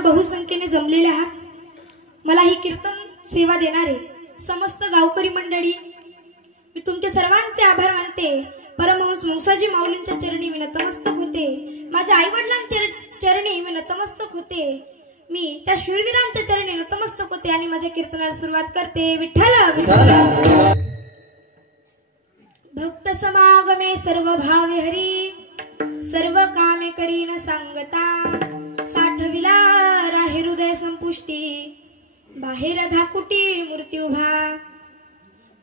बहुसंख्येने जमलेले आहात. मला ही कीर्तन सेवा देणारे समस्त गावकरी मंडळी, मी तुमचे सर्वांचे आभार मानते. परमहंस मुंसाजी माऊलींच्या चरणी मी नतमस्तक होते. माझ्या आईवडिलांच्या चरणी मी नतमस्तक होते. मी त्या शूरवीरांच्या चरणी नतमस्तक होते आणि माझ्या कीर्तनाला सुरुवात करते. विठ्ठल विठ्ठल. भक्त समागमे सर्व भावे हरी, सर्व कामे करी न सांगता. साठविला राहे हृदय संपुष्टी, बाहेर धाकुटी मूर्ती उभा.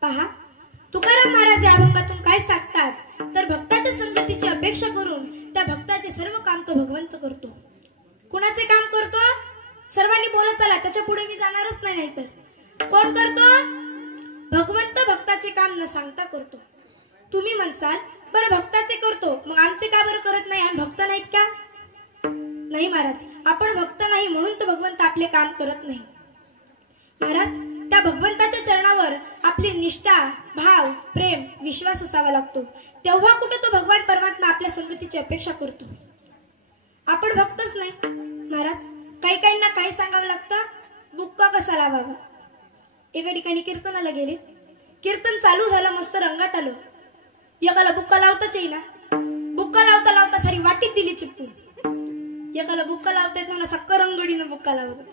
पहा, तुकाराम महाराज या अभंगातून काय सांगतात तर भक्ताच्या संगतीची अपेक्षा करून त्या भक्ताचे सर्व काम तो भगवंत करतो. कुणाचे काम करतो? सर्वांनी बोलत चला, त्याच्या पुढे मी जाणारच नाही. नाहीतर कोण करतो? भगवंत भक्ताचे काम न सांगता करतो. तुम्ही म्हणसाल बरं भक्ताचे करतो, मग आमचे का बरं करत नाही? आम्ही भक्त नाहीत का? नाही महाराज, आपण भक्त नाही म्हणून तो भगवंत आपले काम करत नाही. महाराज, त्या भगवंताच्या चरणावर आपली निष्ठा, भाव, प्रेम, विश्वास असावा लागतो. तेव्हा कुठे तो भगवान परमात्मा आपल्या संगतीची अपेक्षा करतो. आपण भक्तच नाही. महाराज, काही काहींना काय सांगावं लागतं? बुक्का कसा लावावा. एका ठिकाणी कीर्तनाला गेले. कीर्तन चालू झालं, मस्त रंगात आलं. एकाला बुक्का लावताच येईना. बुक्का लावता लावता सारी वाटीत दिली चिपटून. एकाला बुक्का लावता येत ना, सक्कर रंगडीनं बुक्का लावत होता.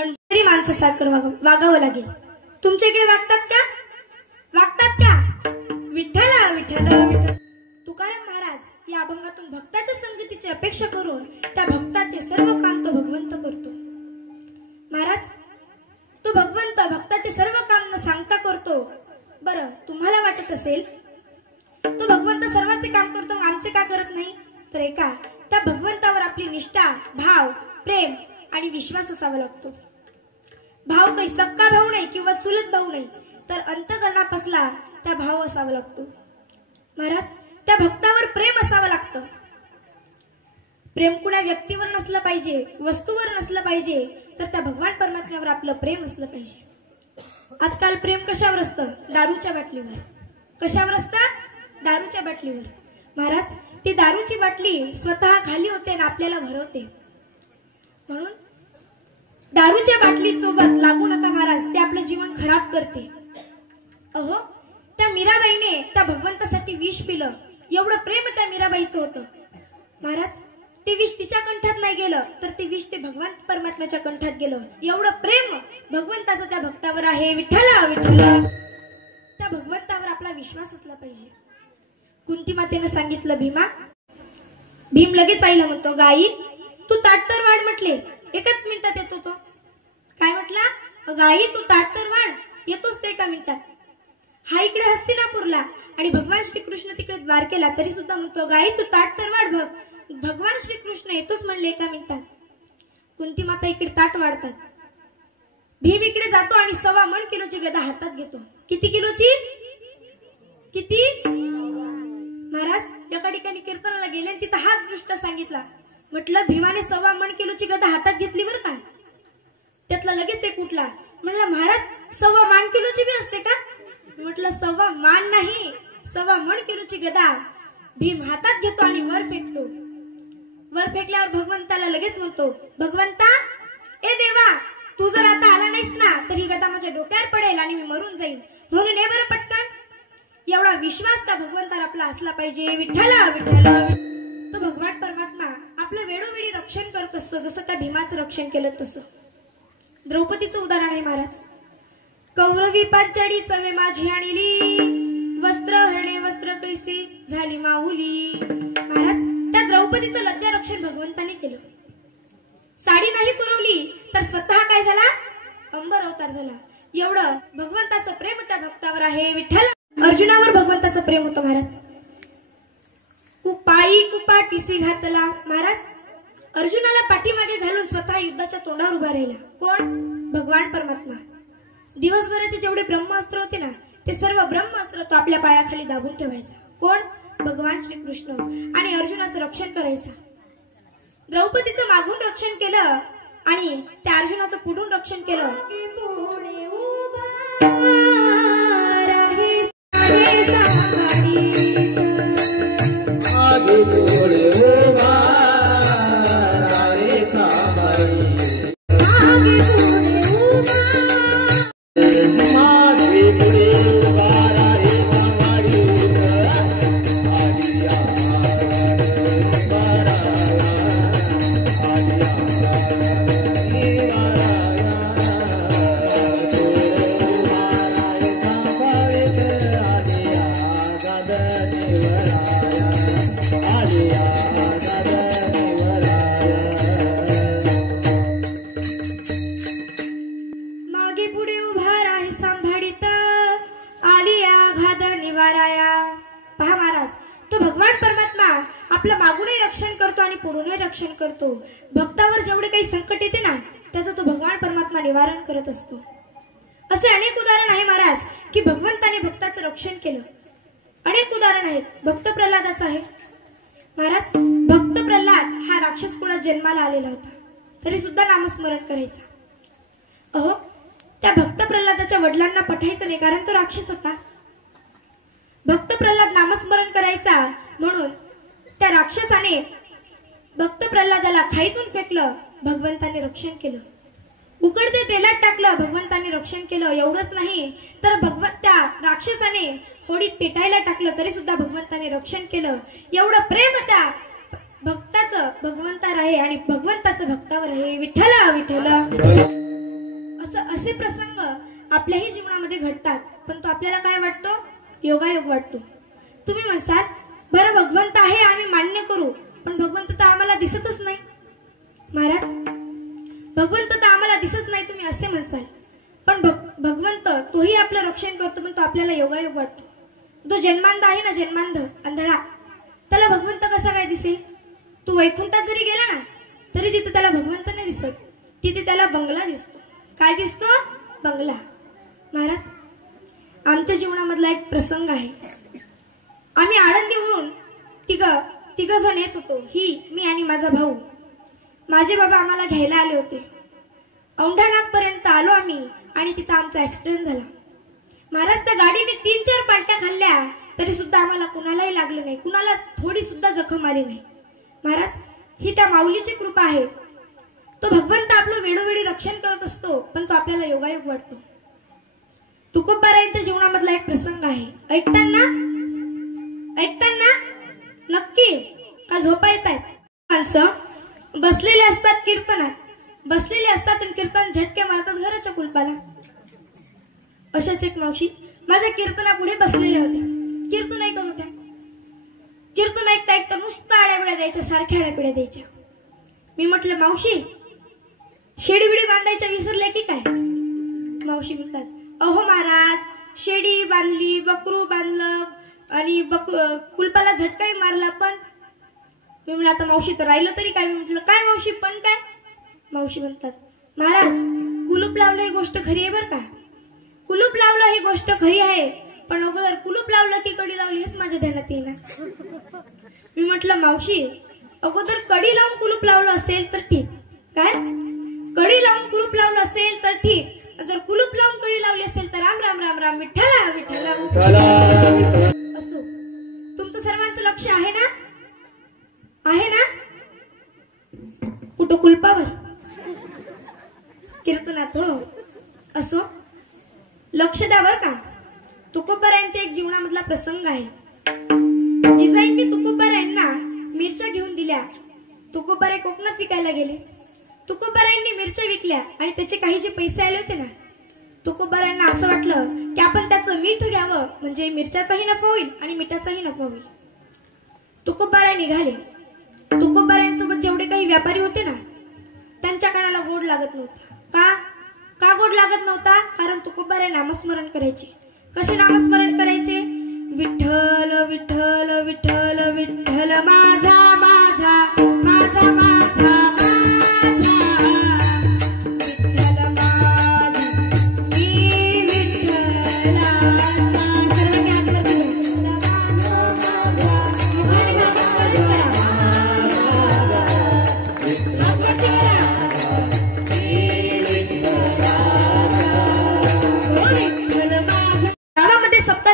आणि तरी माणसासारखं वागावं लागेल. तुमच्या इकडे वागतात का? वागतात का? विठ्ठला विठ्ठल विठ्ठल. तुकाराम महाराज या अभंगातून भक्ताच्या संगतीची अपेक्षा करून त्या भक्ताचे सर्व काम तो भगवंत करतो. महाराज, तो भगवंत भक्ताचे सर्व काम न सांगता करतो. बरं, तुम्हाला वाटत असेल तो भगवंत सर्वांचे काम करतो, आमचे का करत नाही? तर ऐका, त्या भगवंतावर आपली निष्ठा, भाव, प्रेम आणि विश्वास असावा लागतो. भाव काही सक्का भाऊ नाही किंवा चुलत भाऊ नाही, तर अंतःकरणापासला त्या भाव असावा लागतो. महाराज, त्या भक्तावर प्रेम असावं लागतं. प्रेम कुणा व्यक्तीवर नसलं पाहिजे, वस्तूवर नसलं पाहिजे, तर त्या भगवान परमात्म्यावर आपलं प्रेम असलं पाहिजे. आजकाल प्रेम कशावर असतं? दारूच्या बाटलीवर. कशावर असतं? दारूच्या बाटलीवर. महाराज, ती दारूची बाटली स्वतः खाली होते आणि आपल्याला भरवते. म्हणून दारूच्या बाटली सोबत लागू नका महाराज, ते आपलं जीवन खराब करते. अहो, त्या मीराबाईने त्या भगवंतासाठी विष पिलं. एवढं प्रेम त्या मीराबाईचं होतं. महाराज, ते विष तिच्या कंठात नाही गेलं, तर ते विष ते भगवान परमात्म्याच्या कंठात गेलं. एवढं प्रेम भगवंताचं त्या भक्तावर आहे. विठ्ठला विठ्ठला. त्या भगवंतावर आपला विश्वास असला पाहिजे. कुंती मातेनं सांगितलं, भीम लगेच आईला म्हणतो, गाई तू ताट तर वाढ. म्हटले, एकच मिनिटात येतो तो. काय म्हटला? गाई तू ताट तर वाढ. येतोच ते एका मिनिटात. हा इकडे हस्तिनापूरला आणि भगवान श्रीकृष्ण तिकडे द्वारकेला, तरी सुद्धा म्हणतो, गाई तू ताट तर वाढ. भगवान श्रीकृष्ण येतोच म्हणले एका मिनिटात. कुंती माता इकडे ताट वाढतात. भीम इकडे जातो आणि 1.25 मन किलोची गदा हातात घेतो. किती किलोची? किती? महाराज, एका ठिकाणी कीर्तनाला गेले आणि तिथं हाच दृष्ट सांगितला. म्हटलं भीमाने 1.25 मन किलोची गदा हातात घेतली बरं का. त्यातला लगेच एक उठला, म्हणला महाराज 1.25 मान किलोची बी असते का. म्हटलं 1.25 मान नाही, 1.25 मन किलोची गदा भीम हातात घेतो आणि वर फेकतो. वर फेकल्यावर भगवंताला लगेच म्हणतो, भगवंता ए देवा, तू जर आता आला नाहीस ना तर ही गदा माझ्या डोक्यावर पडेल आणि मी मरून जाईल, म्हणून ये बरं पटकन. एवढा विश्वास त्या भगवंतावर आपला असला पाहिजे. विठ्ठला विठ्ठला. तो भगवान परमात्मा आपलं वेळोवेळी रक्षण करत असतो, जसं त्या भीमाचं रक्षण केलं तसं. द्रौपदीचं उदाहरण आहे महाराज. कौरवी पांचाळी चवे माझी आणली, वस्त्र हरणे वस्त्र कैसे झाली माऊली. महाराज त्या द्रौपदीचं लज्जा रक्षण भगवंताने केलं. साडी नाही पुरवली तर स्वतः काय झाला, अंबर अवतार झाला. एवढं भगवंताचं प्रेम त्या भक्तावर आहे. विठ्ठल अर्जुनावर भगवंताचं प्रेम होतं महाराज. कुपाई कुपाटीसी घातला. महाराज अर्जुनाला पाठीमागे घालून स्वतः युद्धाच्या तोंडावर उभा राहिला. कोण, भगवान परमात्मा. दिवसभराचे जेवढे ब्रह्मास्त्र होते ना ते सर्व ब्रह्मास्त्र तो आपल्या पायाखाली दाबून ठेवायचा. कोण, भगवान श्रीकृष्ण. आणि अर्जुनाचं रक्षण करायचा. द्रौपदीचं मागून रक्षण केलं आणि त्या अर्जुनाचं पुढून रक्षण केलं. रक्षण करतो. भक्तावर जेवढे काही संकट येते ना त्याचं तो भगवान परमात्मा निवारण करत असतो. असे अनेक उदाहरण आहे महाराज की भगवंताने भक्ताचं रक्षण केलं. अनेक उदाहरण आहेत. भक्त प्रल्हादाचं आहे महाराज. भक्त प्रल्हाद हा राक्षस कुळात जन्माला आलेला होता, तरी सुद्धा नामस्मरण करायचा. अहो त्या भक्त प्रल्हादाच्या वडिलांना पठायचं नाही, कारण तो राक्षस होता. भक्त प्रल्हाद नामस्मरण करायचा म्हणून त्या राक्षसाने भक्त प्रल्हादाला खाईतून फेकलं, भगवंताने रक्षण केलं. उकडते तेलात टाकलं, भगवंताने रक्षण केलं. एवढंच नाही तर त्या राक्षसाने होडीत पेटायला टाकलं, तरी सुद्धा भगवंताने रक्षण केलं. एवढं प्रेम त्या भक्ताचं भगवंतावर आहे आणि भगवंताचं भक्तावर आहे. विठ्ठला विठ्ठला. असे प्रसंग आपल्याही जीवनामध्ये घडतात, पण तो आपल्याला काय वाटतो, योगायोग वाटतो. तुम्ही म्हणसाल बरं भगवंत आहे आम्ही मान्य करू, पण भगवंत तर आम्हाला दिसतच नाही. महाराज भगवंत तर आम्हाला दिसत नाही तुम्ही असे म्हणसाल, पण भगवंत तोही आपलं रक्षण करतो, पण तो आपल्याला योगायोग वाटतो. जो जन्मांध आहे ना, जन्मांध आंधळा, त्याला भगवंत कसा काय दिसेल. तू वैकुंठात जरी गेला ना तरी तिथे त्याला भगवंत नाही दिसत, तिथे त्याला बंगला दिसतो. काय दिसतो, बंगला. महाराज आमच्या जीवनामधला एक प्रसंग आहे. आम्ही आळंदीवरून तिघ जण येत होतो. मी आणि माझा भाऊ. माझे बाबा आम्हाला घ्यायला आले होते. औंढा पर्यंत आलो आम्ही आणि तिथं आमचा ऍक्सिडेंट झाला. महाराज त्या गाडीने 3-4 पालट्या खाल्ल्या तरी सुद्धा आम्हाला कुणालाही लागलं नाही, कुणाला थोडी सुद्धा जखम आली नाही. महाराज ही त्या माऊलीची कृपा आहे. तो भगवंत आपलं वेळोवेळी रक्षण करत असतो, पण तो आपल्याला योगायोग वाटतो. तुकोबारायांच्या जीवनामधला एक प्रसंग आहे. ऐकताना नक्की का झोपा येत आहेत. माणसं बसलेले असतात कीर्तनात, बसलेले असतात आणि कीर्तन झटके मारतात घराच्या कुलपाला. अशाच एक मावशी माझ्या कीर्तनापुढे बसलेल्या होत्या. कीर्तन ऐकत होत्या. कीर्तन ऐकता नुसतं आड्याबिड्या द्यायच्या, सारख्या आड्याबिड्या द्यायच्या. मी म्हटलं मावशी शेडीबिडी बांधायच्या विसरले की काय. मावशी म्हणतात, अहो महाराज शेडी बांधली, बकरू बांधलं आणि कुलपाला झटकाही मारला. पण मी म्हणलं आता मावशी तर राहिलं तरी काय. मी म्हटलं काय मावशी पण काय. मावशी म्हणतात, महाराज कुलूप लावलं ही गोष्ट खरी आहे बरं का. कुलूप लावलं ही गोष्ट खरी आहे, पण अगोदर कुलूप लावलं की कडी लावली हेच माझ्या ध्यानात येईना. मी म्हटलं मावशी अगोदर कडी लावून कुलूप कुलूप लावलं असेल तर ठीक, काय कडी लावून कुलूप लावलं असेल तर ठीक, जर कुलूप लावून कडी लावली असेल तर राम राम राम राम विठ्ठला विठ्ठला असो. तुमचं सर्वांचं लक्ष आहे ना, आहे ना? कुठं कुलपावर कीर्तनात हो. असो, लक्ष द्या बर का. तुकोबारायांच्या एक जीवनामधला प्रसंग आहे. जिजाईंनी तुकोबारायांना मिरच्या घेऊन दिल्या. तुकोबाराय कोकणात विकायला गेले. तुकोबारायांनी मिरच्या विकल्या आणि त्याचे काही जे पैसे आले होते ना, तुकोबारायांना असं वाटलं की आपण त्याचं मीठ घ्यावं, म्हणजे मिरच्याचाही नफा होईल आणि मिठाचाही नफा होईल. तुकोबाराय निघाले. तुकोबारायांसोबत जेवढे काही व्यापारी होते ना, त्यांच्या कानाला गोड लागत नव्हता. का गोड लागत नव्हता? कारण तुकोबाराय नामस्मरण करायचे. कसे नामस्मरण करायचे? विठ्ठल विठ्ठल विठ्ठल विठ्ठल माझा माझा माझा माझा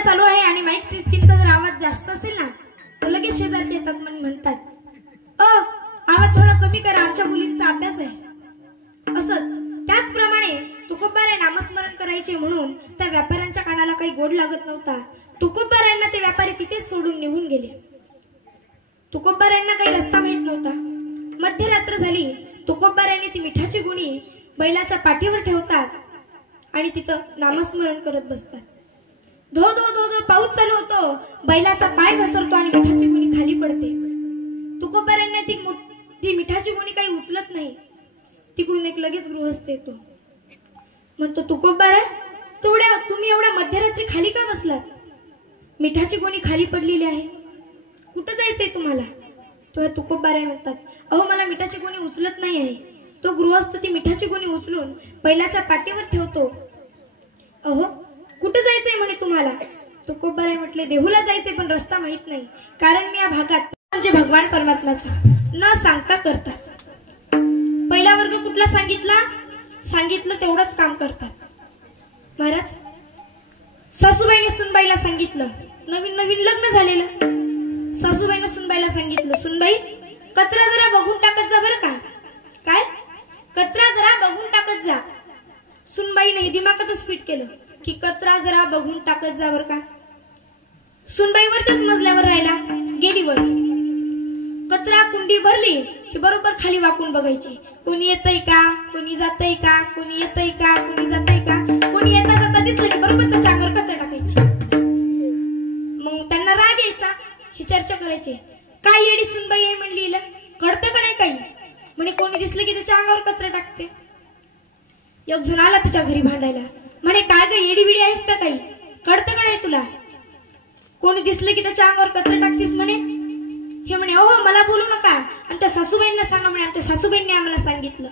चालू आहे आणि माईक सिस्टीमचा जर आवाज जास्त असेल ना तर लगेच शेजारचे येतात म्हणतात, आवाज थोडा कमी करा, आमच्या मुलींचा अभ्यास आहे. असंच त्याचप्रमाणे तुकोबाराय नामस्मरण करायचे म्हणून त्या व्यापाऱ्यांच्या कानाला काही गोड लागत नव्हता. तुकोबारायांना ते व्यापारी तिथेच सोडून निघून गेले. तुकोबारायांना काही रस्ता माहित नव्हता. मध्यरात्र झाली. तुकोबारायांनी ती मिठाची गुणी बैलाच्या पाठीवर ठेवतात आणि तिथं नामस्मरण करत बसतात. धो धो धो धो पाऊस चालू होतो. बैलाचा पाय घसरतो आणि मिठाची गुणी खाली पडते. तुकोबारायांना ती मिठाची गुणी काही उचलत नाही. तिकडून एक लगेच गृहस्थ येतो. म्हणतो, तुकोबाराय तुम्ही एवढ्या मध्यरात्री खाली का बसलात? मिठाची गुणी खाली पडलेली आहे, कुठं जायचंय तुम्हाला? तेव्हा तुकोबाराय म्हणतात, अहो मला मिठाची गुणी उचलत नाही आहे. तो गृहस्थ ती मिठाची गुणी उचलून बैलाच्या पाठीवर ठेवतो. अहो कुठं जायचंय म्हणे तुम्हाला? तुकोबाराय म्हटले, देहूला जायचंय पण रस्ता माहित नाही, कारण मी या भागात म्हणजे भगवान परमात्म्याचा न सांगता करतात. पहिला वर्ग कुठला सांगितला? सांगितलं तेवढंच काम करतात. महाराज, सासूबाईने सुनबाईला सांगितलं, नवीन नवीन लग्न झालेलं. सासूबाईने सुनबाईला सांगितलं, सुनबाई कचरा जरा बघून टाकत जा बरं का. काय? कचरा जरा बघून टाकत जा. सुनबाईने दिमागातच फिट केलं की कचरा जरा बघून टाकत जा बर का. सुनबाई वरच्याच मजल्यावर राहिला, गेली वर. कचरा कुंडी भरली की बरोबर खाली वाकून बघायची, कोणी येतंय का, कोणी जातंय का, कोणी येतंय का, कोणी जातंय का. कोणी येता जाता दिसलं की बरोबर त्याच्या अंगावर कचरा टाकायची. मग त्यांना राग यायचा. ही चर्चा करायची, काय येडी सुनबाई आहे म्हणली, कळतं का नाही काही? म्हणे कोणी दिसलं की त्याच्या अंगावर कचरा टाकते. एक जण आला तिच्या घरी भांडायला. म्हणे, काय ग येडी बिडी आहेस का काही, कळतं का नाही तुला? कोणी दिसलं की त्याच्या अंगावर कचरा टाकतीस म्हणे. हे म्हणे, अहो मला बोलू नका, आमच्या सासूबाईंना सांगा म्हणे, आमच्या सासूबाईंनी आम्हाला सांगितलं.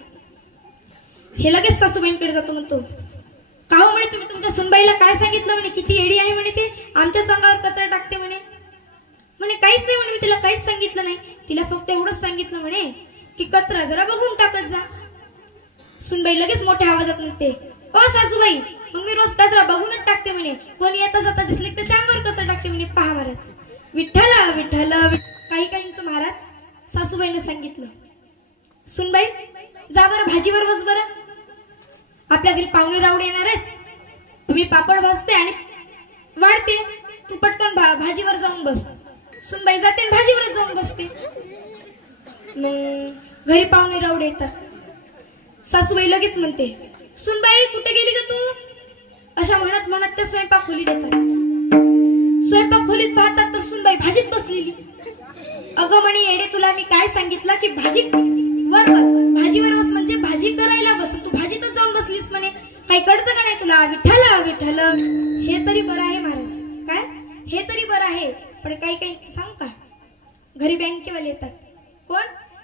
हे लगेच सासूबाईंकडे जातो. म्हणतो, का हो म्हणे तुम्ही तुमच्या सुनबाईला काय सांगितलं म्हणे, किती येडी आहे म्हणे, ते आमच्याच अंगावर कचरा टाकते म्हणे. म्हणे काहीच नाही म्हणे, मी तिला काहीच सांगितलं नाही, तिला फक्त एवढंच सांगितलं म्हणे की कचरा जरा बघून टाकत जा. सुनबाई लगेच मोठ्या आवाजात म्हणते, ओ सासूबाई, मग मी रोज कचरा बघूनच टाकते म्हणे, कोणी येता जाता दिसले त्याच्या अंगावर कचरा टाकते म्हणे. पहा महाराज, विठ्ठला विठ्ठल. काही काहींचं महाराज सासूबाईने सांगितलं, सुनबाई जा बरं भाजीवर बस बरं, आपल्या घरी पाहुणे रावडे येणार आहेत, तुम्ही पापड भाजते आणि वाढते, तू पटकन भाजीवर जाऊन बस. सुनबाई जाते आणि भाजीवरच जाऊन बसते. मग घरी पाहुणे रावडे येतात. सासूबाई लगेच म्हणते, सुनबाई कुठे गेली ग तू? अशा म्हणत म्हणत त्या स्वयंपाक खोलीत येतात. स्वयंपाक खोलीत पाहतात तर सुनबाई भाजीत बसलेली. अगं म्हणे येडे, तुला मी काय सांगितलं की भाजीवर बस, भाजीवर बस म्हणजे भाजी करायला बस, तू भाजीतच जाऊन बसलीस म्हणे, काही कळतं का नाही तुला? विठ्ठला विठ्ठल. हे तरी बरं आहे महाराज, काय हे तरी बरं आहे. पण काही काही सांग का, घरी बँकेवाले येतात. कोण?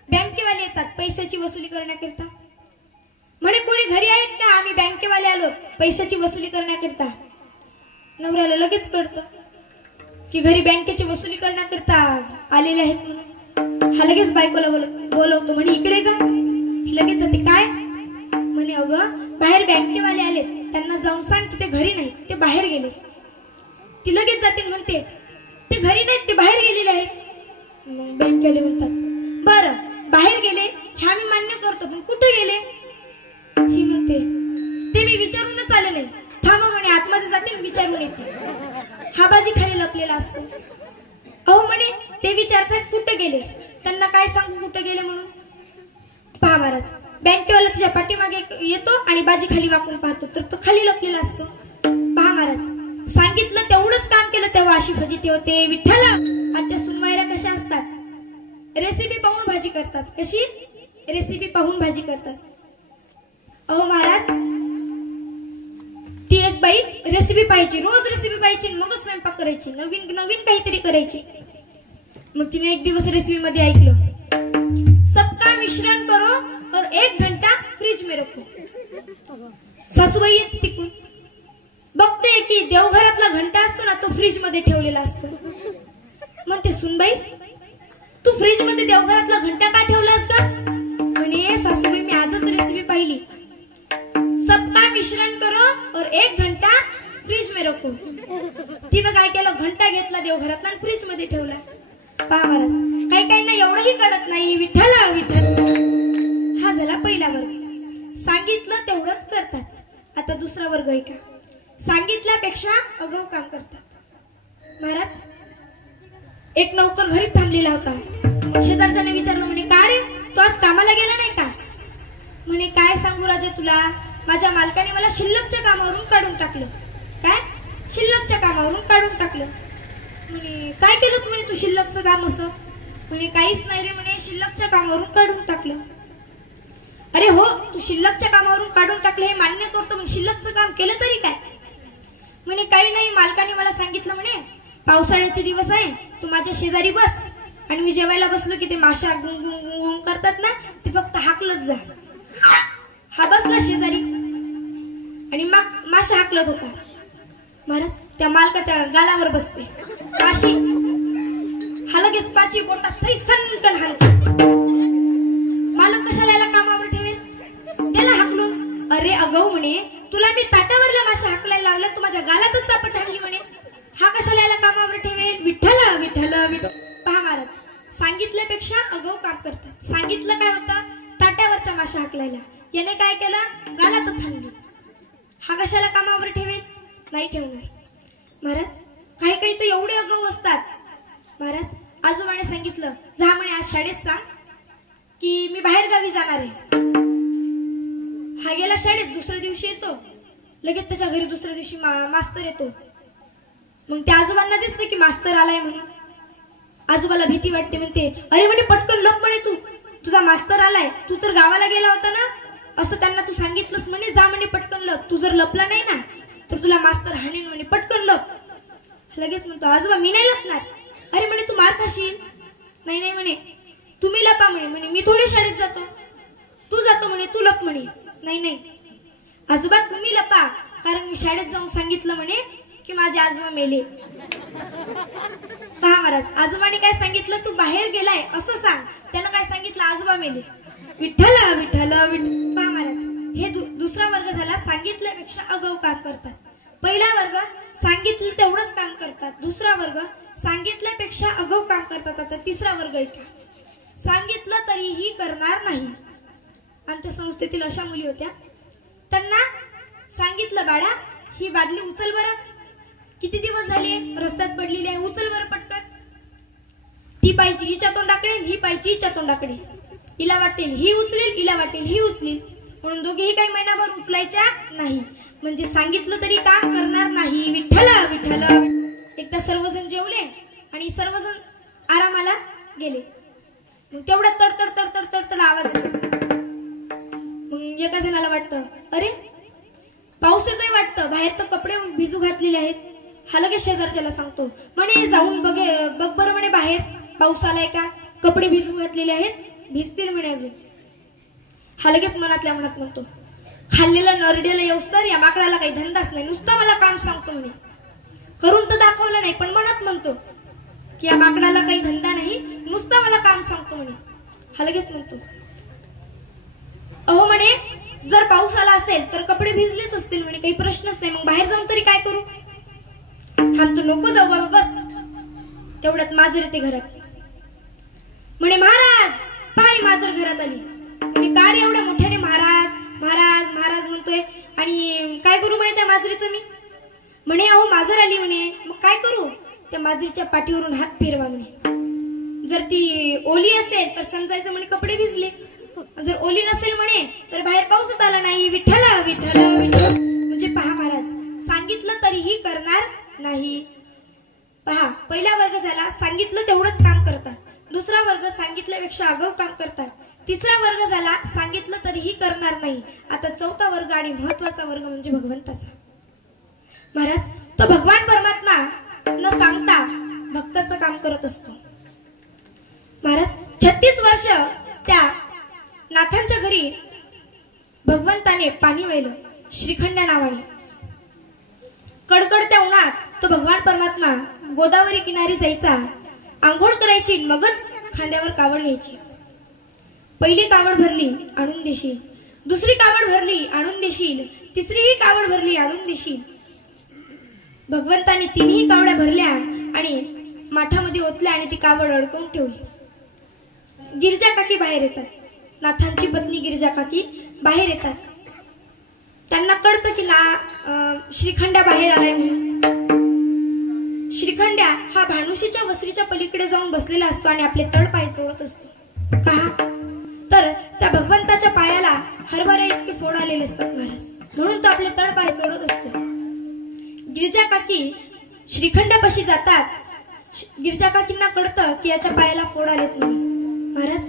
बँकेवाले येतात पैशाची वसुली करण्याकरिता. म्हणे कोणी घरी आहेत का? आम्ही बँकेवाले आलो पैशाची वसुली करण्याकरिता. नवऱ्याला लगेच कळतं की घरी बँकेची वसुली करण्याकरिता आलेले आहेत म्हणून. हा लगेच बायकोला बोलवतो, म्हणे इकडे का. लगेच जाते. काय म्हणे, अगं बाहेर बँकेवाले आले, त्यांना जाऊन सांग की ते घरी नाही, ते बाहेर गेले. ती लगेच जाते म्हणते ते घरी नाहीत, ते बाहेर गेलेले आहेत. मग बँकेवाले म्हणतात बरं बाहेर गेले हे आम्ही मान्य करतो, पण कुठे गेले. ही म्हणते ते मी विचारूनच आले नाही, थांबा म्हणे आतमध्ये जाते विचारून येते. हा बाजी खाली लपलेला असतो. अहो म्हणे ते विचारतात कुठे गेले, त्यांना काय सांगू कुठे गेले म्हणून. पहा महाराज, बँकेवाला तुझ्या पाठीमागे येतो आणि बाजी खाली वाकून पाहतो, तर तो खाली लपलेला असतो. पहा महाराज, सांगितलं तेवढंच काम केलं तेव्हा अशी फजिती होते. विठ्ठला, आजच्या सुनवायऱ्या कशा असतात, रेसिपी पाहून भाजी करतात. कशी रेसिपी पाहून भाजी करतात. अहो महाराज, ती एक बाई रेसिपी पाहायची, रोज रेसिपी पाहायची, मग स्वयंपाक करायची, नवीन नवीन काहीतरी करायची. मग तिने एक दिवस रेसिपी मध्ये ऐकलं, सबका मिश्रण करो और 1 घंटा फ्रिज में रखो. सासूबाई येते तिकून, बघते की देवघरातला घंटा असतो ना तो फ्रीज मध्ये ठेवलेला असतो. म्हणते सुनबाई, तू फ्रीज मध्ये देवघरातला घंटा का ठेवलास का. म्हणे सासूबाई मी आजच रेसिपी पाहिली, सबका मिश्रण करो और 1 घंटा फ्रीज में रखो. तिनं काय केलं, घंटा घेतला देवघरातला आणि फ्रीज मध्ये ठेवला. पहा महाराज, काही काही ना एवढंही कळत नाही. विठ्ठला विठ्ठल. हा झाला पहिला वर्ग, सांगितलं तेवढंच करतात. आता दुसरा वर्ग आहे का, सांगितल्यापेक्षा अगाऊ काम करतात. महाराज, एक नौकर घरी थांबलेला होता. शेजारच्याने विचारलं, म्हणे का रे तू आज कामाला गेला नाही का. म्हणे काय सांगू राजा तुला, माझ्या मालकाने मला शिल्लकच्या कामावरून काढून टाकलं. काय शिल्लकच्या कामावरून काढून टाकलं. म्हणे काय केलंस म्हणे तू शिल्लकचं काम असं. म्हणे काहीच नाही रे म्हणे, शिल्लकच्या कामावरून काढून टाकलं. अरे हो, तू शिल्लकच्या कामावरून काढून टाकलं हे मान्य करतो, मग शिल्लकचं काम केलं तरी काय. म्हणे काही नाही, मालकाने मला सांगितलं म्हणे पावसाळ्याचे दिवस आहे, तू माझ्या शेजारी बस आणि मी जेवायला बसलो की ते माशा गुंग करतात ना, ते फक्त हाकलत जा. हा बसला शेजारी आणि माशा हाकलत होता. महाराज, त्या मालकाच्या गालावर बसते माशी, हा लगेच 5 बोटा सही सनकन हाणतो. मालक कशाला याला कामावर ठेवेल, त्याला हाकलून. अरे अगाऊ म्हणे, तुला मी ताटावरला माशा हाकलायला लावल्या, तू माझ्या गालातच चापट हाकली म्हणे, हा कशाला याला कामावर ठेवेल. विठ्ठला विठ्ठला विठ्ठल. पहा महाराज, सांगितल्यापेक्षा अगाऊ काम करतात. सांगितलं काय होतं, ताट्यावरच्या माशा हाकलायला, याने काय केलं, गालातच हाणली. हा कशाला कामावर ठेवेल, नाही ठेवणार. महाराज, काही काही तर एवढे अगाऊ असतात. महाराज, आजोबाने सांगितलं जा म्हणे आज शाळेत सांग की मी बाहेर गावी जाणार आहे. हा गेला शाळेत, दुसऱ्या दिवशी येतो लगेच त्याच्या घरी, दुसऱ्या दिवशी मास्तर येतो. मग त्या आजोबांना दिसतं की मास्तर आलाय म्हणून. आजोबाला भीती वाटते, म्हणते अरे म्हणे पटकन लप म्हणे, तू तुझा मास्तर आलाय, तू तर गावाला गेला होता ना, असं त्यांना तू सांगितलंस म्हणे, जा म्हणे पटकन लप, तू जर लपला नाही ना तर तुला मास्तर हाणेन म्हणे, पटकन लप. लगेच म्हणतो आजोबा मी नाही लपणार. अरे म्हणे तू मार खाशील. नाही नाही म्हणे तुम्ही लपा म्हणे. म्हणे मी थोडी शाळेत जातो, तू जातो म्हणे, तू लप म्हणे. नाही नाही आजोबा तुम्ही लपा, कारण मी शाळेत जाऊन सांगितलं म्हणे की माझे आजोबा मेले. पहा महाराज, आजोबाने काय सांगितलं, तू बाहेर गेलाय असं सांग. त्यानं काय सांगितलं, आजोबा मेले. विठ्ठला विठ्ठला विठ्ठल. पहा महाराज, हे दुसरा वर्ग झाला, सांगितल्यापेक्षा अगाऊ काम करतात. पहिला वर्ग सांगितलं तेवढंच काम करतात. दुसरा वर्ग सांगितल्यापेक्षा अगाऊ काम करतात. आता तिसरा वर्ग आहे का, सांगितलं तरीही करणार नाही. आमच्या संस्थेतील अशा मुली होत्या, त्यांना सांगितलं बाळा ही बादली उचल बरं, किती दिवस झाले रस्त्यात पडलेली आहे, उचल बरं पटकन. ती पाहिजे हिच्या तोंडाकडे, ही पाहिजे हिच्या तोंडाकडे. हिला वाटेल ही उचलेल, हिला वाटेल ही उचलेल, म्हणून दोघेही काही महिनाभर उचलायच्या नाही. म्हणजे सांगितलं तरी काम करणार नाही. विठ्ठला विठ्ठला. एकदा सर्वजण जेवले आणि सर्वजण आरामाला गेले. मग तेवढा तडतड तडतड तडतड आवाज येतो. मग एका जणाला वाटतं अरे पाऊस येतोय वाटतं, बाहेर तर कपडे भिजू घातलेले आहेत. हा लगेच शेजारच्याला सांगतो, म्हणे जाऊन बघ बरं म्हणे बाहेर पाऊस आलाय का, कपडे भिजू घातलेले आहेत, भिजतील म्हणे अजून. हा लगेच मनातल्या मनात म्हणतो खाल्लेलं नरडेला येऊस तर या माकडाला काही धंदाच नाही, नुसता मला काम सांगतो म्हणे. करून तर दाखवलं नाही पण मनात म्हणतो की या माकडाला काही धंदा नाही, नुसता मला काम सांगतो म्हणे. हा लगेच म्हणतो, अहो म्हणे जर पाऊस आला असेल तर कपडे भिजलेच असतील म्हणे, काही प्रश्नच नाही, मग बाहेर जाऊन तरी काय करू. हा तो नको जाऊ बाबा बस. तेवढ्यात मांजर येते घरात. म्हणे महाराज पाय मांजर घरात आली. म्हणे का रे एवढ्या मोठ्याने महाराज महाराज महाराज म्हणतोय, आणि काय करू म्हणे त्या मांजरीचं मी. म्हणे अहो मांजर आली म्हणे, मग काय करू. त्या मांजरीच्या पाठीवरून हात फिरवा म्हणे. जर ती ओली असेल तर समजायचं म्हणे कपडे भिजले, जर ओली नसेल म्हणे तर बाहेर पाऊसच आला नाही. विठ्ठला विठ्ठला विठ्ठल. म्हणजे पहा महाराज, सांगितलं तरीही करणार नाही. पहा, पहिला वर्ग झाला सांगितलं तेवढंच काम करतात, दुसरा वर्ग सांगितल्यापेक्षा आगाऊ काम करतात, तिसरा वर्ग झाला सांगितलं तरीही करणार नाही. आता चौथा वर्ग आणि महत्वाचा वर्ग म्हणजे भगवंताचा. महाराज तो भगवान परमात्मा न सांगता भक्ताचं काम करत असतो. महाराज 36 वर्ष त्या नाथांच्या घरी भगवंताने पाणी वाहिलं श्रीखंड्या नावाने. कडकडत्या उन्हात तो भगवान परमात्मा गोदावरी किनारी जायचा, आंघोळ करायची, मगच खांद्यावर कावड घ्यायची. पहिली कावड भरली आणून देशील, दुसरी कावड भरली आणून देशील, तिसरीही कावड भरली आणून देशील. भगवंताने तिन्ही कावड्या भरल्या आणि माठामध्ये ओतल्या आणि ती कावड अडकवून ठेवली. गिरजा काकी बाहेर येतात. नाथांची पत्नी गिरजा काकी बाहेर येतात. त्यांना कळतं की श्रीखंड्या बाहेर आलाय म्हणून. श्रीखंड्या हा भानुशीच्या वस्त्रीच्या पलीकडे जाऊन बसलेला असतो आणि आपले तळ पाय चोळत असतो. का तर त्या भगवंताच्या पायाला हरभरा इतके फोड आलेले असतात महाराज, म्हणून तो आपले तळ पाय चोळत असतो. गिरजा काकी श्रीखंड्यापाशी जातात. गिरजा काकींना कळतं की याच्या पायाला फोड आलेत म्हणून. महाराज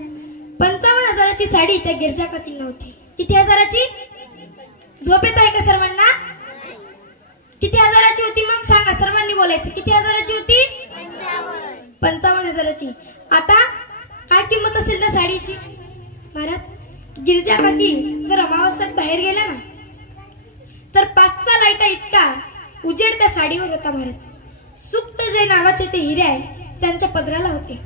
55,000ची साडी त्या गिरजा काकींना होती. किती हजाराची? झोप येत आहे का सर्वांना? किती हजाराची होती मग सांगा, सर्वांनी बोलायचं. किती हजाराची होती? 55,000ची. आता काय किंमत असेल त्या साडीची? महाराज गिरजा काकी जर अमावस्यात बाहेर गेल्या ना तर 5 लाईटा इतका उजेड त्या साडीवर होता. महाराज सुक्त जे नावाचे ते हिरे आहे त्यांच्या पदराला होते.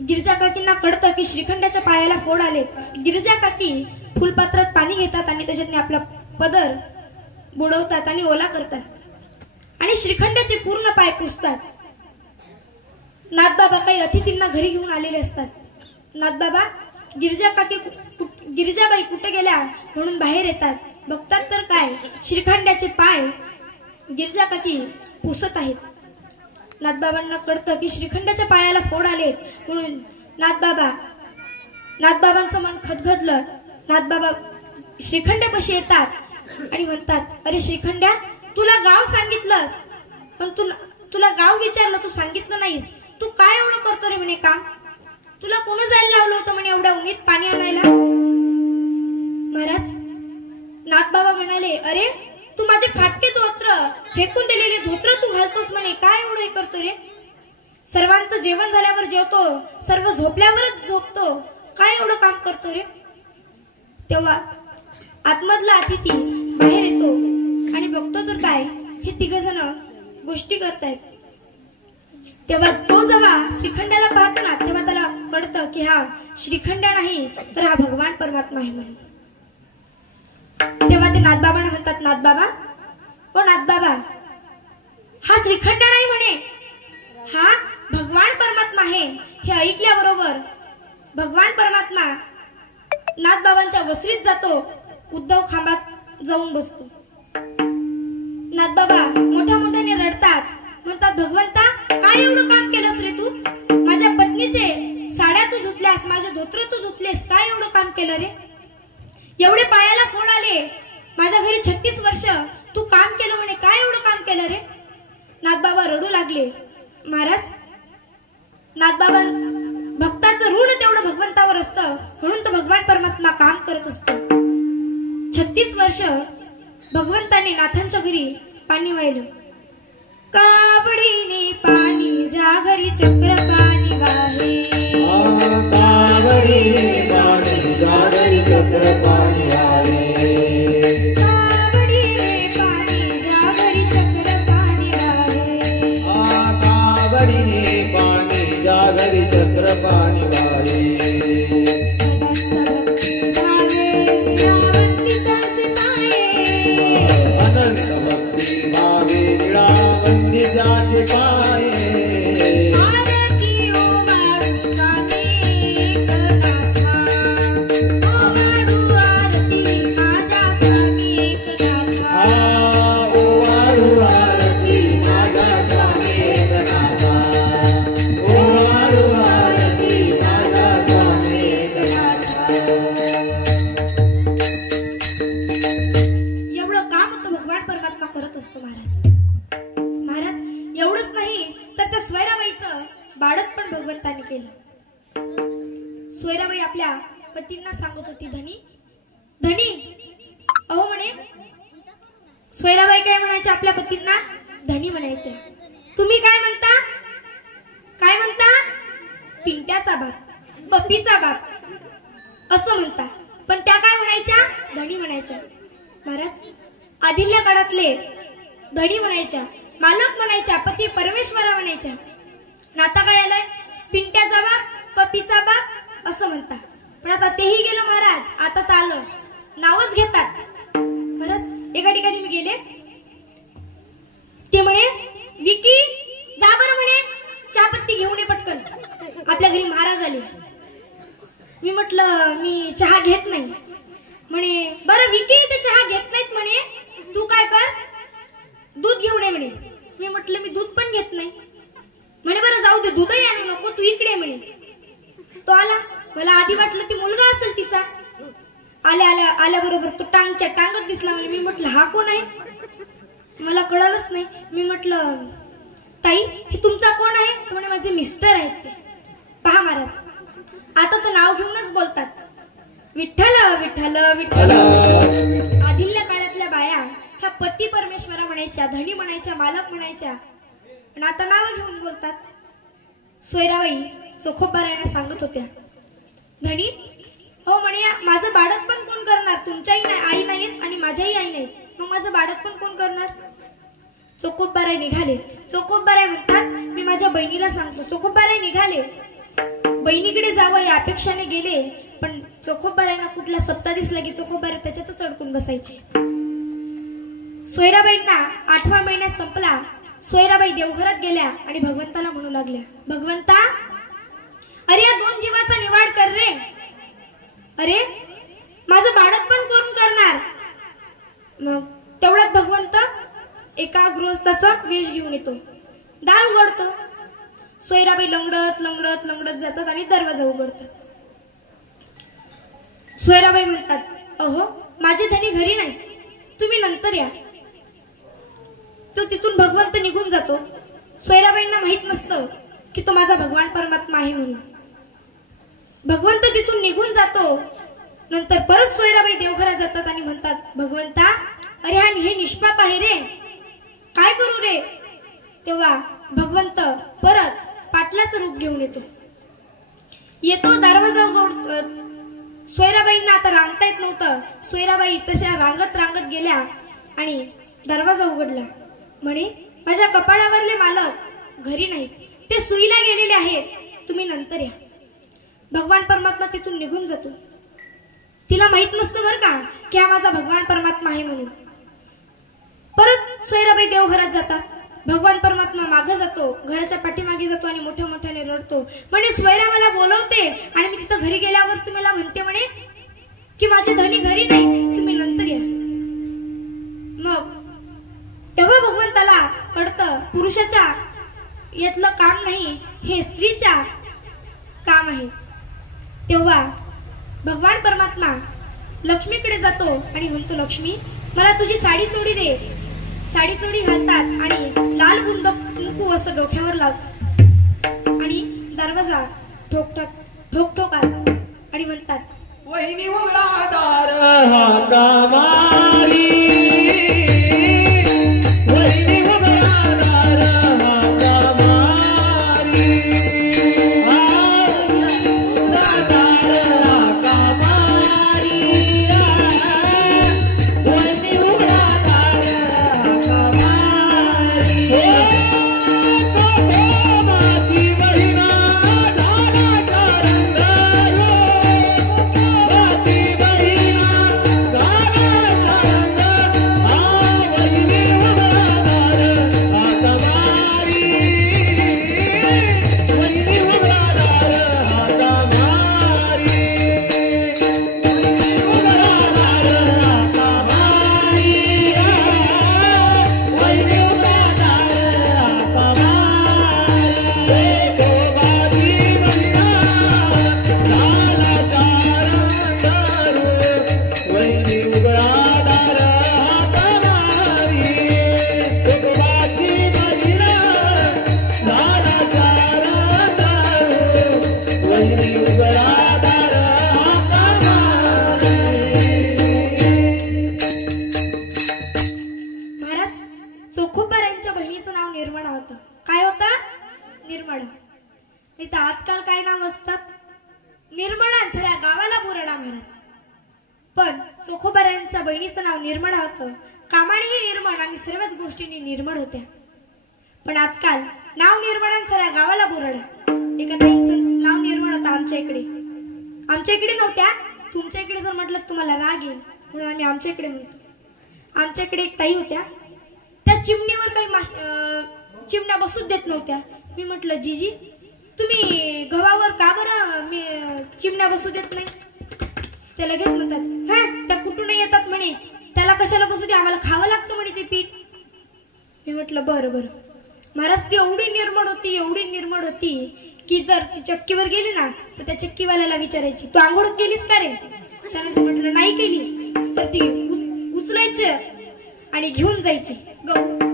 गिरजा काकींना कळतं की श्रीखंड्याच्या पायाला फोड आले. गिरजा काकी फुलपात्रात पाणी घेतात आणि त्याच्यातने आपला पदर बुडवतात आणि ओला करतात आणि श्रीखंड्याचे पूर्ण पाय पुसतात. नाथबाबा काही अतिथींना घरी घेऊन आलेले असतात. नाथबाबा गिरिजाबाई कुठे गेल्या म्हणून बाहेर येतात. बघतात तर काय, श्रीखंड्याचे पाय गिरजा काकी पुसत आहेत. नाथबाबांना कळतं की श्रीखंड्याच्या पायाला फोड आले म्हणून नाथबाबांचं मन खदखदलं. नाथबाबा श्रीखंड्यापाशी येतात आणि म्हणतात, अरे श्रीखंड्या, तुला गाव सांगितलंस पण तुला गाव विचारलं, तू सांगितलं नाहीस. तू काय एवढं करतो रे म्हणे काम? तुला कोणी जायला लावलं होतं म्हणे एवढ्या उन्हीत पाणी आणायला? महाराज नाथबाबा म्हणाले, अरे तू माझे फाटके धोत्र फेकून दिलेले धोत्र तू घालतोस म्हणे, काय एवढं हे करतो रे? सर्वांचं जेवण झाल्यावर जेवतो, सर्व झोपल्यावरच झोपतो, काय एवढं काम करतो रे? तेव्हा आतमधला अतिथी बाहेर येतो आणि बघतो तर काय, हे 3 जण गोष्टी करतायत. तेव्हा तो जेव्हा श्रीखंड्याला पाहतो ना तेव्हा त्याला कळतं की हा श्रीखंड्या नाही तर हा भगवान परमात्मा आहे म्हणून. तेव्हा ते नाथबाबांना म्हणतात, नाथबाबा, ओ नाथबाबा, हा श्रीखंड्या नाही म्हणे, हा भगवान परमात्मा आहे. हे ऐकल्याबरोबर भगवान परमात्मा नाथबाबांच्या वस्त्रीत जातो, उद्धव खांबात जाऊन बसतो. नाथबाबा मोठ्या मोठ्याने रडतात, म्हणतात, भगवंता, काय एवढं काम केलंस रे तू? माझ्या पत्नीचे साड्या तू धुतल्यास, माझे धोत्र तू धुतलेस, काय एवढं काम केलं रे? एवढे पायाला फोड आले, माझ्या घरी 36 वर्ष तू काम केलं म्हणे, काय एवढं काम केलं रे? नाथबाबा रडू लागले. महाराज नाथबाबा भक्ताचं ऋण तेवढं भगवंतावर असतं म्हणून तो भगवान परमात्मा काम करत असतो. 36 वर्ष भगवंताने नाथांच्या घरी पाणी वाहिलं. कावडीने पाणी ज्या घरी चक्र पाणी वाहे, कावडीने पाणी ज्या घरी चक्र पाणी वाहे, कावडीने पाणी ज्या घरी चक्र पाणी वाहे, कावडीने पाणी पतींना सांगत होती, धनी धनी अहो म्हणे, सोयराबाई काय म्हणायचे आपल्या पतींना? धनी म्हणायचे. तुम्ही काय म्हणता? काय म्हणता? पिंट्याचा बाप, पप्पीचा बाप असं म्हणता. पण त्या काय म्हणायच्या? धनी म्हणायच्या. महाराज, आदिल्या काळातले धनी म्हणायच्या, मालक म्हणायच्या, पती परमेश्वर म्हणायच्या. आता काय आलंय? पिंट्याचा बाप, पप्पीचा बाप असं म्हणता. पण आता तेही गेलं महाराज, आता तर आलं नावच घेतात. महाराज, एका ठिकाणी मी गेले, ते म्हणे, विकी जा बरं म्हणे, चहा पत्ती घेऊन ये पटकन. आपल्या घरी महाराज आले. मी म्हटलं मी चहा घेत नाही. म्हणे, बरं विकी ते चहा घेत नाहीत म्हणे, तू काय कर, दूध घेऊन ये म्हणे. मी म्हटलं मी दूध पण घेत नाही. म्हणे, बरं जाऊ दे, दूधही आणू नको, तू इकडे म्हणे. तो आला. मला आधी वाटलं ती मुलगा असेल तिचा. आल्याबरोबर तो टांगच्या टांगत दिसला. मी म्हटलं हा कोण आहे? मला कळलंच नाही. मी म्हटलं, ताई हे तुमचा कोण आहे? तो म्हणे, माझे मिस्टर आहेत ते. पहा महाराज, आता तर नाव घेऊनच बोलतात, विठ्ठल विठ्ठल विठ्ठल. आदिल्या काळातल्या बाया ह्या पती परमेश्वरा म्हणायच्या, धनी म्हणायच्या, मालक म्हणायच्या, आणि आता नाव घेऊन बोलतात. सोयराबाई चोखोबारायला सांगत होत्या, धनी हो म्हणे, माझं बाळत पण कोण करणार? तुमच्याही आई नाहीत आणि माझ्याही आई नाहीत, मग माझं बाळत पण कोण करणार? चोखोबाराय निघाले. चोखोबाराय म्हणतात, मी माझ्या बहिणीला सांगतो. चोखोबाराय निघाले, बहिणीकडे जावं या अपेक्षाने गेले. पण चोखोबारायना कुठला सप्ताह दिसला की चोखोबाराय त्याच्यातच अडकून बसायचे. सोयराबाईंना 8व्या महिन्यात संपला. सोयराबाई देवघरात गेल्या आणि भगवंताला म्हणू लागल्या, भगवंता, अरे या 2 जीवाचा निवाड कर रे. अरे माझं बाळक पण कोण करणार? मग तेवढ्यात भगवंत एका गृहस्थाचा वेश घेऊन येतो, दार उघडतो. सोयराबाई लंगडत लंगडत लंगडत जातात आणि दरवाजा उघडतात. सोयराबाई म्हणतात, अहो माझे धनी घरी नाही, तुम्ही नंतर या. तो तिथून भगवंत निघून जातो. सोयराबाईंना माहित नसतं की तो माझा भगवान परमात्मा आहे म्हणून. भगवंत तिथून निघून जातो. नंतर परत सोयराबाई देवघरात जातात आणि म्हणतात, भगवंता, अरे हा हे निष्पाप आहे रे, काय करू रे? तेव्हा भगवंत परत पाटलाचं रूप घेऊन येतो. दरवाजा सोयराबाईंना आता रांगता येत नव्हतं. सोयराबाई तशा रांगत रांगत गेल्या आणि दरवाजा उघडला. म्हणे, माझ्या कपाळावरले मालक घरी नाही, ते सुईला गेलेले आहेत, तुम्ही नंतर या. भगवान परमात्मा तिथून निघून जातो. तिला माहित नसतं बरं का की हा माझा भगवान परमात्मा आहे म्हणून. परत सोयराबाई देवघरात जातात. भगवान परमात्मा मागे जातो, घराच्या पाठीमागे जातो आणि मोठ्या मोठ्याने रडतो. म्हणे, सोयरा मला बोलवते आणि मी तिथं घरी गेल्यावर तुम्हाला म्हणते म्हणे की माझे धनी घरी नाही, तुम्ही नंतर या. मग तेव्हा भगवंताला कळतं, पुरुषाच्या यातलं काम नाही, हे स्त्रीच्या काम आहे. तेव्हा भगवान परमात्मा लक्ष्मीकडे जातो आणि म्हणतो, लक्ष्मी मला तुझी साडी चोळी दे. साडी चोळी घालतात आणि लाल बुंद कुंकू असं डोक्यावर लावतात आणि दरवाजा ठोकतात, ठोक ठोकात आणि म्हणतात, वहिनी मुलादार हाका मारी, वहिनी मुलादार हाका मारी, मुलादार हाका मारी, वहिनी मुलादार हाका मारी. माझी बहिणा धारा करंगायो, माझी बहिणा धारा करंगायो. चोखोबारायांच्या बहिणीचं नाव निर्मळ होतं. कामानेही निर्मळ आणि सर्वच गोष्टींनी निर्मळ होत्या. पण आजकाल नाव निर्मळ साऱ्या गावाला बोरडा. एका ताईंचं नाव निर्मळ होतं आमच्या इकडे नव्हत्या. तुमच्या इकडे जर म्हटलं तुम्हाला राग येईल म्हणून आम्ही आमच्या इकडे म्हणतो. आमच्या इकडे एक ताई होत्या. त्या चिमणीवर काही चिमण्या बसूच देत नव्हत्या. मी म्हटलं जीजी तुम्ही गव्हावर का बरं मी चिमण्या बसू देत नाही. ते लगेच म्हणतात हा त्या कुठून येतात म्हणे, त्याला कशाला बसू दे, आम्हाला खावं लागतं म्हणे ते पीठ. मी म्हटलं बरं बरं. महाराज ती एवढी निर्मळ होती की जर ती चक्कीवर गेली ना तर त्या चक्कीवाल्याला विचारायची तू आंघोळ केलीस का रे. त्याने म्हटलं नाही केली तर ती उचलायची आणि घेऊन जायची गहू.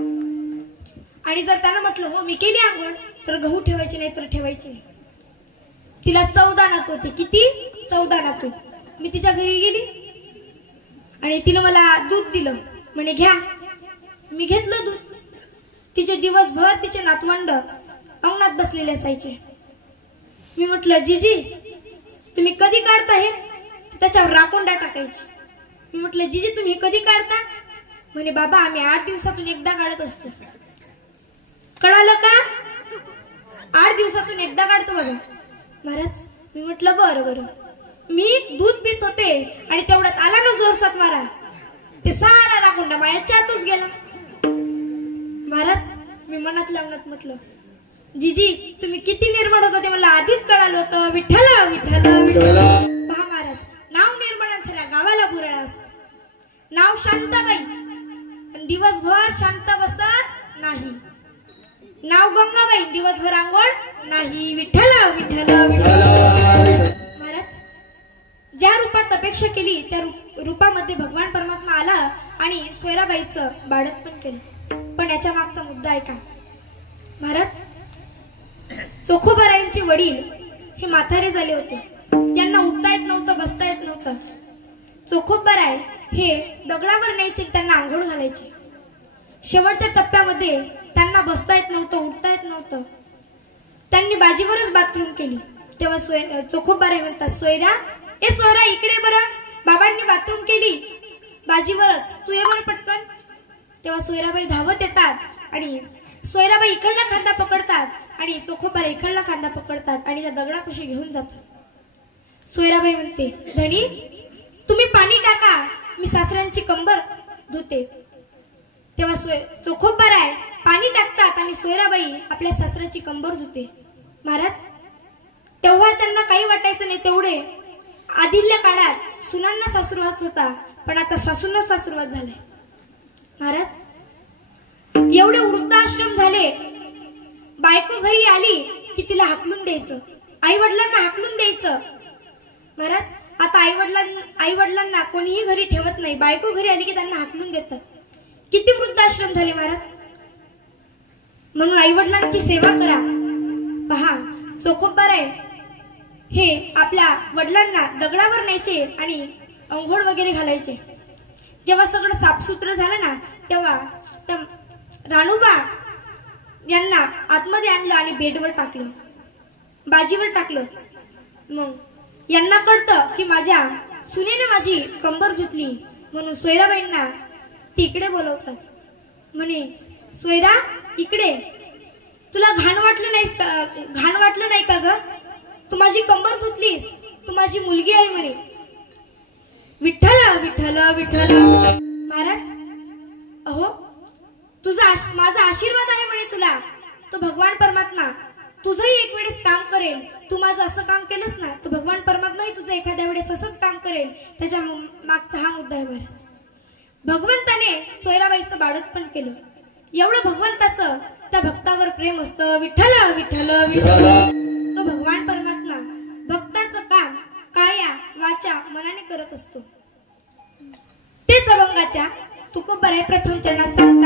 आणि जर त्यानं म्हटलं हो मी केली आंघोळ तर गहू ठेवायची नाही तर ठेवायची नाही. तिला 14 नातू होते. किती? 14 नातू. मी तिच्या घरी गेली आणि तिनं मला दूध दिलं. म्हणे घ्या. मी घेतलं दूध. तिचे दिवसभर तिचे नातवंड अंगणात बसलेले असायचे. मी म्हटलं जीजी तुम्ही कधी काढता हे. त्याच्यावर राकोंडा टाकायची. मी म्हटलं जीजी तुम्ही कधी काढता. म्हणे बाबा आम्ही 8 दिवसातून एकदा काढत असतो. कळालं का. 8 दिवसातून एकदा काढतो बघा महाराज. मी म्हटलं बरं बरं. मी दूध पित होते आणि तेवढ्यात आला ना जोरसात वारा. ते सारा राकोंडा माझ्या आतच गेला. महाराज मी मनातल्या मनात म्हटलं जीजी तुम्ही किती निर्मळ होता ते मला आधीच कळालं होतं. विठ्ठल विठ्ठल विठ्ठल. पहा महाराज नाव निर्मळांच्या गावाला बुराळा असतो. नाव शांताबाई आणि दिवसभर शांत बसत नाही. नाव गंगाबाई दिवसभर आंघोळ नाही. विठ्ठल विठ्ठल विठ्ठल. महाराज ज्या रूपात अपेक्षा केली त्या रूपामध्ये भगवान परमात्मा आला आणि सोयराबाईचं बाळक पण केलं. पण याच्या मागचा मुद्दा ऐका महाराज. चोखोबारायांचे वडील हे म्हातारे झाले होते. यांना उठता येत नव्हतं, बसता येत नव्हतं. चोखोबाराय हे दगडावर न्यायचे, त्यांना आंघोळ घालायचे. शेवटच्या टप्प्यामध्ये त्यांना बसता येत नव्हतं, उठता येत नव्हतं. त्यांनी बाजीवरच बाथरूम केली. तेव्हा चोखोबाराय म्हणतात सोयरा ए सोयरा इकडे बरं. बाबांनी बाथरूम केली बाजीवरच, तू ये बरं पटकन. तेव्हा सोयराबाई धावत येतात आणि सोयराबाई इकडला खांदा पकडतात आणि चोखोबाराय इकडला खांदा पकडतात आणि त्या दगडापाशी घेऊन जातात. सोयराबाई म्हणते धनी तुम्ही पाणी टाका, मी सासऱ्यांची कंबर धुते. तेव्हा चोखोबाराय पाणी टाकतात आणि सोयराबाई आपल्या सासऱ्याची कंबर धुते. महाराज तेव्हा त्यांना काही वाटायचं नाही. तेवढे आधील्या काळात सुनांना सासूरवास होता पण आता सासूंना सासूरवास झालाय. महाराज एवढे वृद्धाश्रम झाले. बायको घरी आली की तिला हाकलून द्यायचं, आई वडिलांना हाकलून द्यायचं. महाराज आता आई वडिलांना कोणीही घरी ठेवत नाही. बायको घरी आली की त्यांना हाकलून देतात. किती वृद्धाश्रम झाले महाराज. म्हणून आई वडिलांची सेवा करा. पहा चोखोबाराय हे आपल्या वडिलांना दगडावर न्यायचे आणि अंघोळ वगैरे घालायचे. जेव्हा सगळं साफसूत्र झालं ना तेव्हा त्या राणूबा यांना आतमध्ये आणलं आणि बेडवर टाकलं, बाजीवर टाकलं. मग यांना कळतं की माझ्या सुनेने माझी कंबर धुतली म्हणून सोयराबाईंना तिकडे बोलवतात. म्हणे सोयरा इकडे, तुला घाण वाटलं नाही का ग. तू माझी कंबर धुतलीस, तू माझी मुलगी आहे म्हणे. विठ्ठल विठ्ठल विठ्ठल. महाराज अहो माझा आशीर्वाद आहे म्हणे तुला. तो भगवान परमात्मा तुझंही एक वेळेस काम करेल. तू माझं असं काम केलंस ना तो भगवान परमात्माही तुझं एखाद्या वेळेस असंच काम करेल. त्याच्या मागचा हा मुद्दा आहे महाराज. भगवंताने सोयराबाईचं बाळक पण केलं. एवढं भगवंताचं त्या भक्तावर प्रेम असतं. विठ्ठल विठ्ठल विठ्ठल. तो भगवान परमात्मा भक्ताचं काम काया वाचा मनाने करत असतो. तेच अभंगाच्या तुकोबाराय प्रथम चरणात सांगतात.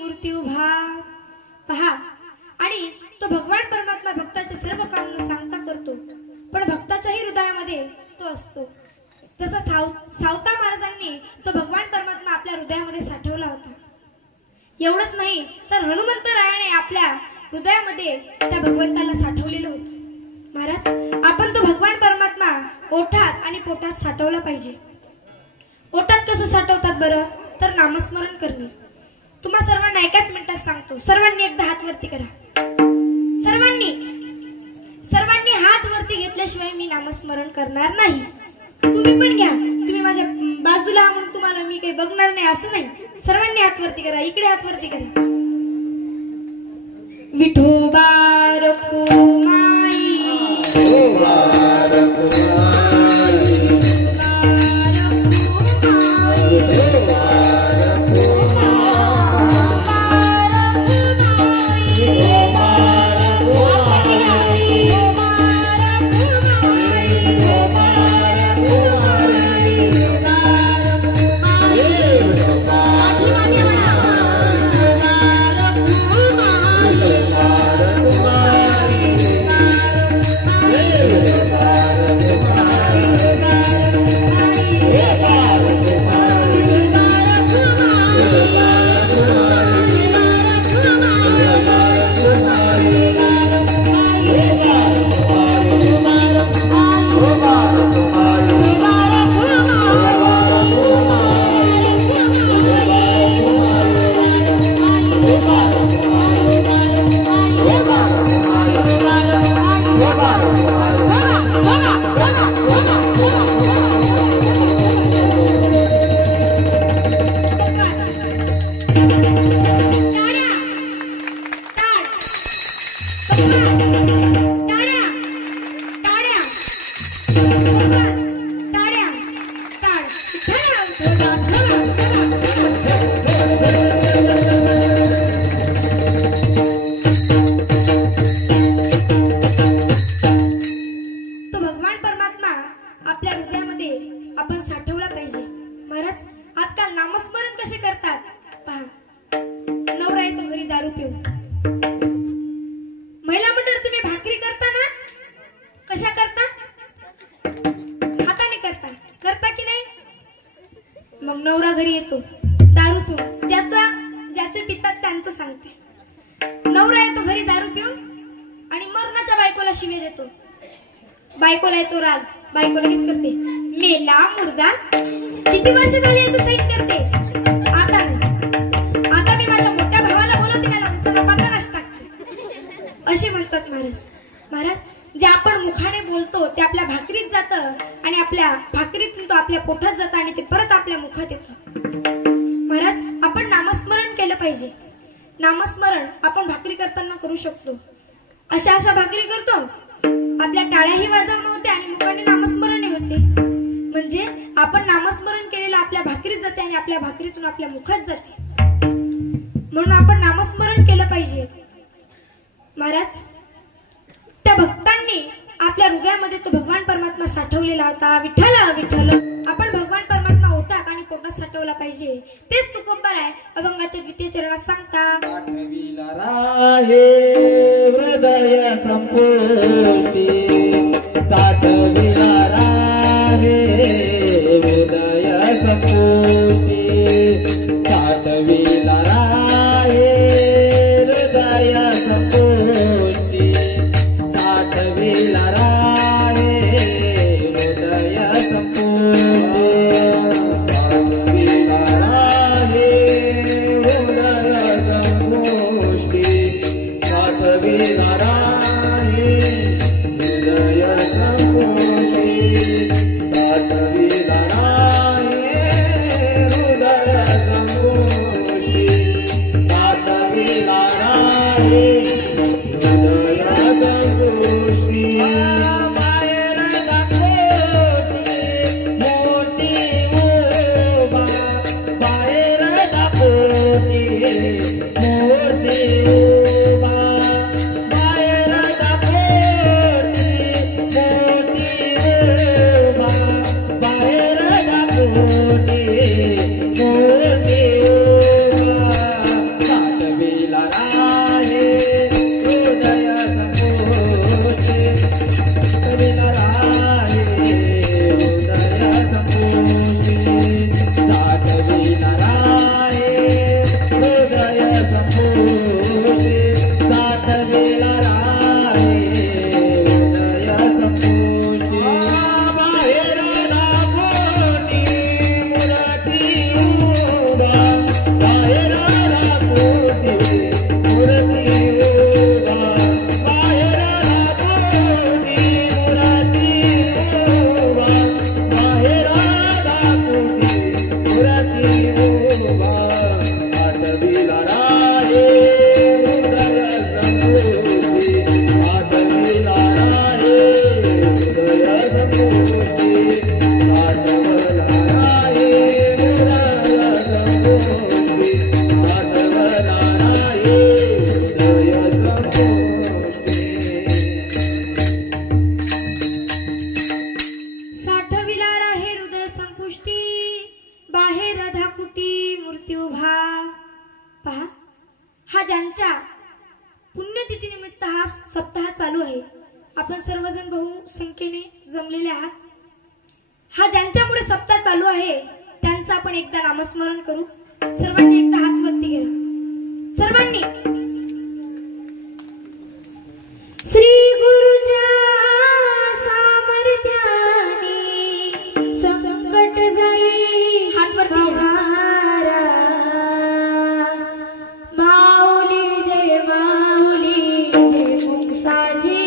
मूर्ती उभा पहा. आणि तो भगवान परमात्मा भक्ताचे सर्व काम न सांगता करतो, पण भक्ताच्याही हृदयामध्ये तो असतो. तसं सावता महाराजांनी तो भगवान परमात्मा आपल्या हृदयामध्ये साठवला होता. एवढंच नाही तर हनुमंतरायाने आपल्या हृदयामध्ये त्या भगवंताला साठवलेलं होतं. महाराज, आपण तो भगवान परमात्मा ओठात आणि पोटात साठवला पाहिजे. ओठात कसं साठवतात बरं? तर नामस्मरण करणे. तुम्हा सर्वांना एकाच मिनिटात सांगतो. सर्वांनी एकदा हात वरती करा. सर्वांनी हात वरती घेतल्याशिवाय मी नामस्मरण करणार नाही. तुम्ही पण घ्या. तुम्ही माझ्या बाजूला म्हणून तुम्हाला मी काही बघणार नाही असं नाही. सर्वांनी हात वरती करा. इकडे हात वरती करा. विठोबा रखुमाई, बायकोला येतो राग. बायको लगेच करते मेला मुर्दा. किती वर्ष झाली याचं साईड करते. आता नाही. आता मी माझ्या मोठ्या भावाला बोलवते, त्याला उत्तर बंदनाश टाकते असे म्हणतात महाराज. महाराज, जे आपण मुखाने बोलतो ते आपल्या भाकरीत जातं आणि आपल्या भाकरीतून तो आपल्या पोटात जातं आणि ते परत आपल्या मुखात येतं. महाराज, आपण नामस्मरण केलं पाहिजे. नामस्मरण आपण भाकरी करताना करू शकतो. अशा भाकरी करतो, आपल्या टाळ्याही वाजवणं होते आणि मुखाने नामस्मरण होते. म्हणजे आपण नामस्मरण केलेलं आपल्या भाकरीत जाते आणि आपल्या भाकरीतून आपल्या मुखात जाते. म्हणून आपण नामस्मरण केलं पाहिजे. महाराज, त्या भक्तांनी आपल्या हृदयामध्ये तो भगवान परमात्मा साठवलेला होता. विठ्ठल विठ्ठल. आपण भगवान परमात्मा ओठात आणि पोटात साठवला पाहिजे. तेच तुकोबर आहे अभंगाच्या द्वितीय चरणात सांगतात. साठविला राहे हृदय संपुष्टी, साठविला राहे हृदय संपुष्टी, साठविला राहे हृदय संपुष्टी, साठविला राहे हृदय संपुष्टी, साठविला राहे हृदय संपुष्टी, साठविला राहे हृदय संपुष्टी, साठविला राहे हृदय संपुष्टी. पहा, हा ज्यांच्या पुण्यतिथीनिमित्त हा सप्ताह चालू आहे, आपण सर्वजण बहुसंख्येने जमलेले आहात. हा ज्यांच्यामुळे सप्ताह चालू आहे त्यांचं आपण एकदा नामस्मरण करू. सर्वांनी एकदा हात वरती करा. सर्वांनी श्री गुरुच्या सामर्थ्याने संकट जाई. हात वरती घ्या. माऊली जय माऊली जय मुक्साजी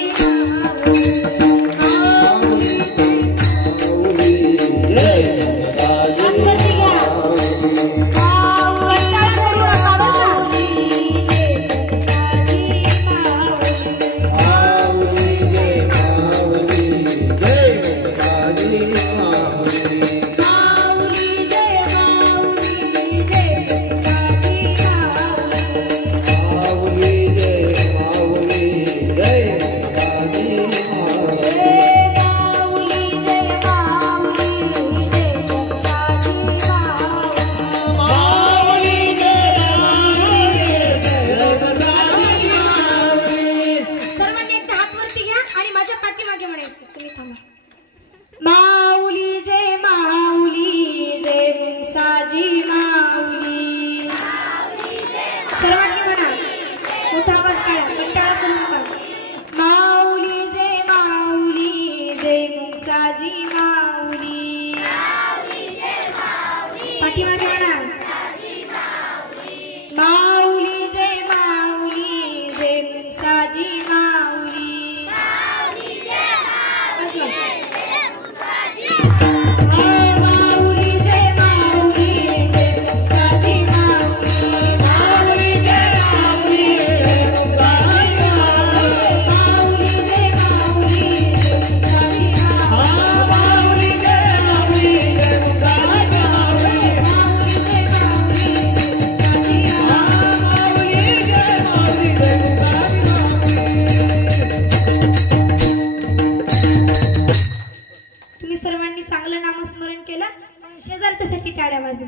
शेजारच्यासाठी टाळ्या वाजवा.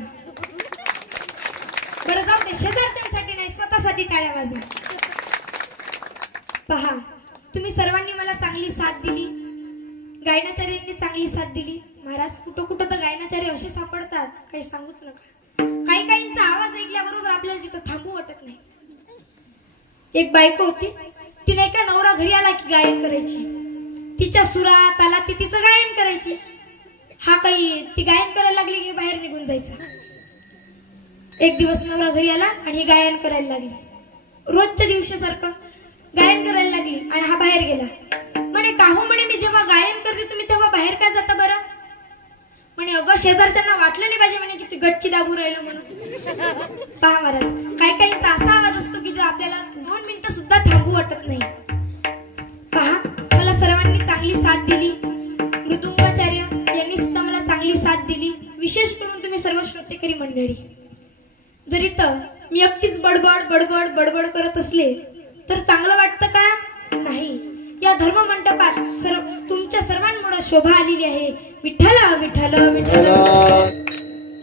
बरं जाऊ दे, शेजारच्यांसाठी नाही, स्वतःसाठी टाळ्या वाजवा. पहा, तुम्ही सर्वांनी मला चांगली साथ दिली, गायनाचार्यांनी चांगली साथ दिली. महाराज, कुठं कुठं तर गायनाचार्य असे सापडतात, काही सांगूच नका. काही काहींचा आवाज ऐकल्याबरोबर आपल्याला तिथं थांबू वाटत नाही. एक बायको होती, तिने एका नवरा घरी आला की गायन करायची. तिच्या सुरात आला ती तिचं गायन करायची. हा काही ती गायन करायला लागली की बाहेर निघून जायचा. एक दिवस नवरा घरी आला आणि गायन करायला लागली. रोजच्या दिवसासारखं गायन करायला लागली आणि हा बाहेर गेला. म्हणे, काहू म्हणे, मी जेव्हा गायन करते तुम्ही तेव्हा बाहेर काय जाता बरं? म्हणे, अगं शेजारच्यांना वाटलं नाही पाहिजे म्हणे की तू गच्ची दाबू राहिलं म्हणून. पहा महाराज, काही काहींचा असा आवाज असतो की जो आपल्याला 2 मिनिटं सुद्धा थांबू वाटत नाही. पहा, मला सर्वांनी चांगली साथ दिली. मृदुंगाचार्य यांनी सुद्धा मला चांगली साथ दिली. विशेष करून तुम्ही सर्व श्रोतेकरी मंडळी. जरी तर मी एकटीच बडबड बडबड बडबड करत असले तर चांगलं वाटतं का? नाही. या धर्म मंडपात तुमच्या सर्वांमुळे शोभा आलेली आहे. विठ्ठल विठ्ठल विठ्ठल.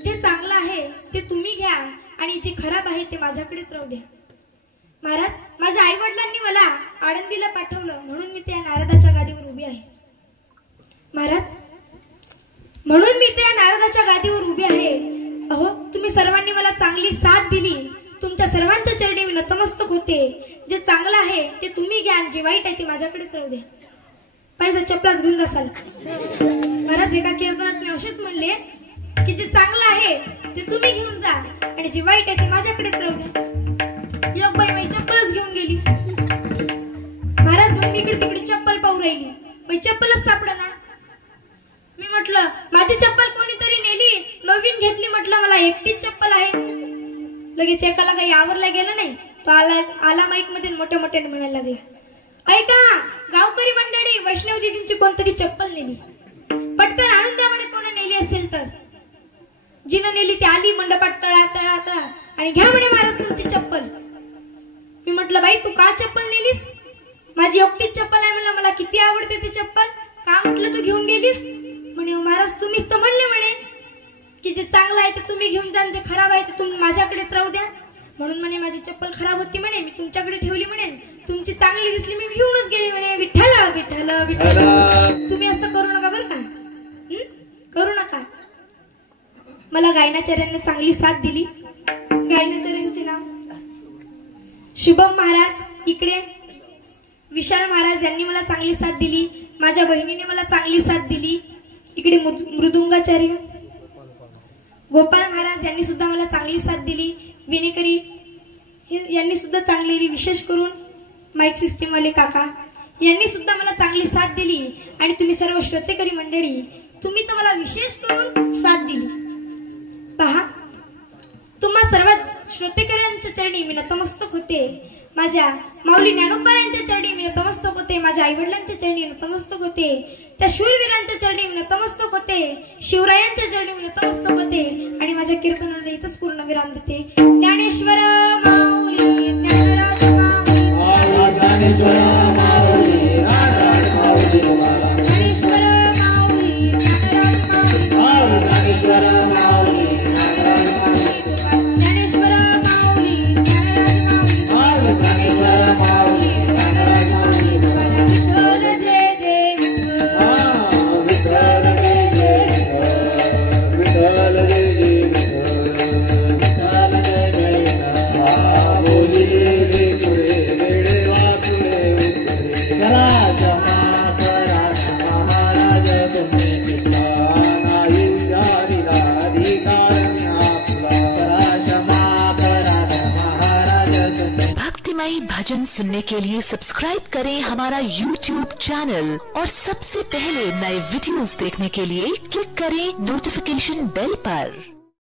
जे चांगलं आहे ते तुम्ही घ्या आणि जे खराब आहे ते माझ्याकडेच राहू द्या. महाराज, माझ्या आई वडिलांनी मला आळंदीला पाठवलं म्हणून मी त्या नारदाच्या गादीवर उभी आहे. महाराज, म्हणून मी त्या नारदाच्या गादीवर उभी आहे. अहो, तुम्ही सर्वांनी मला चांगली साथ दिली. तुमच्या सर्वांच्या चरणी मी नतमस्तक होते. जे चांगलं आहे ते तुम्ही घ्या आणि जे वाईट आहे ते माझ्याकडेच राहू द्या. पाहिजे चपलाच घेऊन जासाल. महाराज, एका कीर्तनात मी असेच म्हणले की जे चांगलं आहे ते तुम्ही घेऊन जा आणि जे वाईट आहे ते माझ्याकडेच राहू द्या. एक बाई माझी चप्पलच घेऊन गेली. महाराज, मग मी इकडे तिकडे चप्पल पाहू राहिली, माझी चप्पलच सापडेना. मी म्हटलं, माझी चप्पल कोणीतरी नेली, नवीन घेतली. म्हटलं, मला एकटीच चप्पल आहे. लगेच एकाला काही आवरला गेलं नाही. तो आला माईक मध्ये मोठ्या मोठ्याने म्हणायला लागला, ऐका गावकरी मंडळी, वैष्णव दीदींची कोणतरी चप्पल नेली, पटकन आणून द्या म्हणे. कोणा नेली असेल तर. जिनं नेली ती आली मंडपात तळा तळा तळा आणि घ्या म्हणे महाराज तुमची चप्पल. मी म्हटलं, बाई तू का चप्पल नेलीस? माझी एकटीच चप्पल आहे. म्हणलं, मला किती आवडते ती चप्पल. का म्हटलं तू घेऊन गेलीस? म्हणे, महाराज तुम्हीच तर म्हणले म्हणे की जे चांगलं आहे ते तुम्ही घेऊन जा, जे खराब आहे ते तुम्ही माझ्याकडेच राहू द्या. म्हणून म्हणे माझी चप्पल खराब होती म्हणे, मी तुमच्याकडे ठेवली म्हणे, तुमची चांगली दिसली मी घेऊनच गेली म्हणे. विठ्ठल विठ्ठल विठ्ठल. तुम्ही असं करू नका बरं का, करू नका. मला गायनाचार्यांनी चांगली साथ दिली. गायनाचार्यांचे नाव शुभम महाराज, इकडे विशाल महाराज यांनी मला चांगली साथ दिली. माझ्या बहिणीने मला चांगली साथ दिली. इकडे मृदुंगाचार्य गोपाल महाराज यांनी सुद्धा मला चांगली साथ दिली. विनेकरी यांनी सुद्धा चांगली दिली. विशेष करून माईक सिस्टीम वाले काका यांनी सुद्धा मला चांगली साथ दिली. आणि तुम्ही सर्व श्रोतेकरी मंडळी, तुम्ही तर मला विशेष करून साथ दिली. पहा, तुम्हा सर्व श्रोतेकऱ्यांच्या चरणी मी नतमस्तक होते. माझ्या माऊली ज्ञानोबा यांच्या चरणी मी नतमस्तक होते. माझ्या आई वडिलांच्या चरणी नतमस्तक होते. त्या शूरवीरांच्या चरणी मी नतमस्तक होते. शिवरायांच्या चरणी मी नतमस्तक होते. आणि माझ्या कीर्तनाला इथंच पूर्ण विराम देते. ज्ञानेश्वर माऊली, ज्ञानराज माऊली, ज्ञानेश्वर माऊली, ज्ञानराज माऊली, ज्ञानेश्वर माऊली, ज्ञानराज माऊली, ज्ञानेश्वर माऊली, ज्ञानेश्वर माऊली, ज्ञानराज माऊली, ज्ञानेश्वर माऊली, ज्ञानराज माऊली. विठ्ठल जय जय विठ्ठल. विठ्ठल जय जय विठ्ठल, विठ्ठल जय जय विठ्ठल, विठ्ठल जय जय विठ्ठल. बोली रे पुढे वेळे वाचुळे उतरे, करा क्षमा करा महाराज तुम्ही चित्ता नाही जारीला अधिकार आपला. करा क्षमा करा महाराज तुम्ही. भक्तिमयी भजन सुनने के लिए सब्सक्राइब करें हमारा YouTube चैनल और सबसे पहले नए वीडियोस देखने के लिए क्लिक करें नोटिफिकेशन बेल पर.